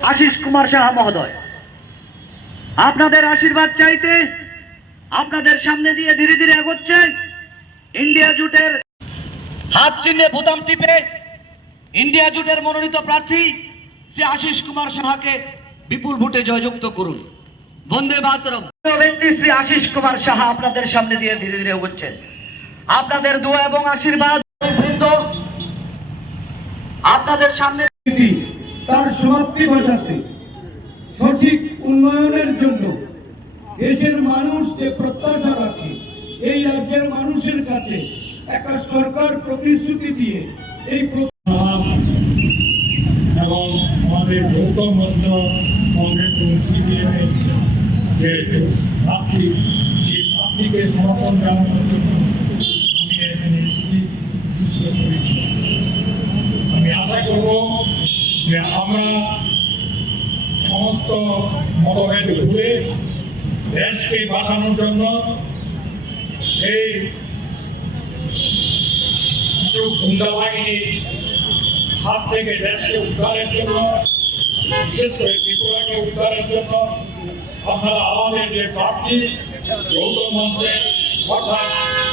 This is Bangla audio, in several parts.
আশিস কুমার সাহা মহোদয়। আপনাদের আশীর্বাদ চাইতে আপনাদের সামনে দিয়ে ধীরে ধীরে এগোচ্ছে ইন্ডিয়া জুটের হাত চিহ্নে বোতাম টিপে ইন্ডিয়া জুটের মনোনীত প্রার্থী শ্রী আশিস কুমার সাহাকে বিপুল ভোটে জয়যুক্ত করুন। বন্দে মাতরম। ব্যক্তি শ্রী আশিস কুমার সাহা আপনাদের সামনে দিয়ে ধীরে ধীরে এগোচ্ছেন। আপনাদের দোয়া এবং আশীর্বাদ। আপনাদের সামনে তার সমাপ্তি ঘটাতে সঠিক উন্নয়নের জন্য দেশের মানুষ যে প্রত্যাশা রাখে, এই রাজ্যের মানুষের কাছে একটা সরকার প্রতিশ্রুতি দিয়ে এই এবং যে জানানোর জন্য যে আমরা সমস্ত মতভেদ ভুলে দেশকে বাঁচানোর জন্য এই হাত থেকে দেশকে উদ্ধারের জন্য, বিশেষ করে ত্রিপুরাকে উদ্ধারের জন্য আপনারা আমাদের যে প্রার্থী, যৌথ অর্থাৎ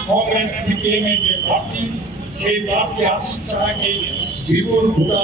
কংগ্রেস সিপিএম এর যে প্রার্থী, সেই প্রার্থী আশিস ছাড়াকে বিপুল ভোটা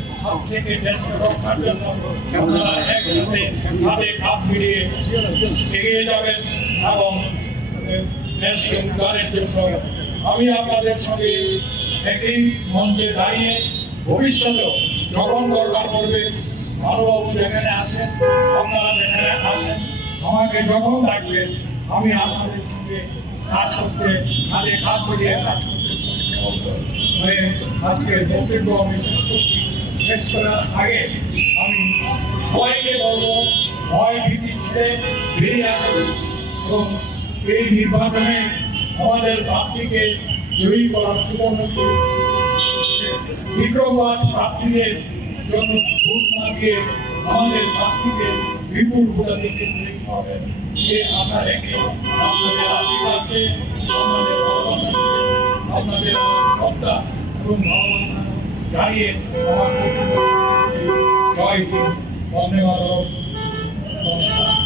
আমি আপনাদের সঙ্গে একই মঞ্চে দাঁড়িয়ে ভবিষ্যতেও যখন দরকার পড়বে ভালোবাবু যেখানে আছেন, আপনারা যেখানে আছেন, আমাকে যখন ডাকবেন, আমি আপনাদের সঙ্গে কাজ করতে কাজে করিয়ে কাজ করতে। আজকে বক্তব্য আমি শেষ করছি। শেষ করার আগে আমি সবাইকে বলব, ভয় ভীতি ছেড়ে বেরিয়ে আসুন এবং এই নির্বাচনে আমাদের প্রার্থীকে জয়ী করার সুবর্ণ সুযোগ বিক্রমরাজ প্রার্থীদের জন্য ভোট না দিয়ে আমাদের প্রার্থীকে বিপুল ভোটাধিকে তৈরি করবেন এই আশা রেখে আপনাদের আশীর্বাদকে আপনাদের ভালোবাসা আপনাদের আমার শ্রদ্ধা এবং ভালোবাসা জানিয়ে আমার ছয়টি বন্দে মাতরম নমস্কার।